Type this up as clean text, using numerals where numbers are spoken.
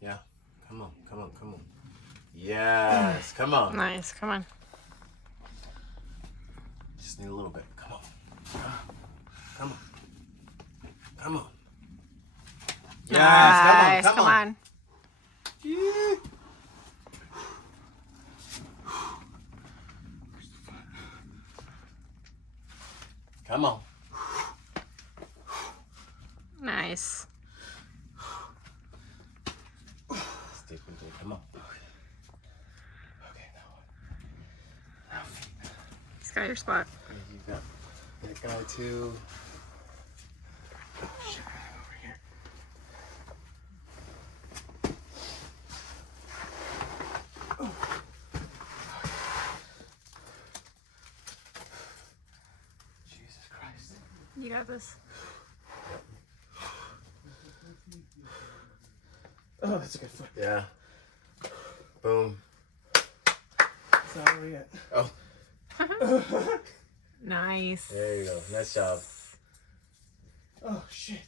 Yeah. Come on, come on, come on. Yes, come on. Nice, come on. Just need a little bit. Come on. Come on. Come on. Yes, nice, come on. Yeah. Come on. Nice. Stick with it. Come on. Okay, now feet. He's got your spot. You got that guy too. Shit, over here. Jesus Christ. You got this. Oh, that's a good foot. Yeah. Boom. That's not over yet. Oh, Nice. there you go. Nice job. Oh, shit.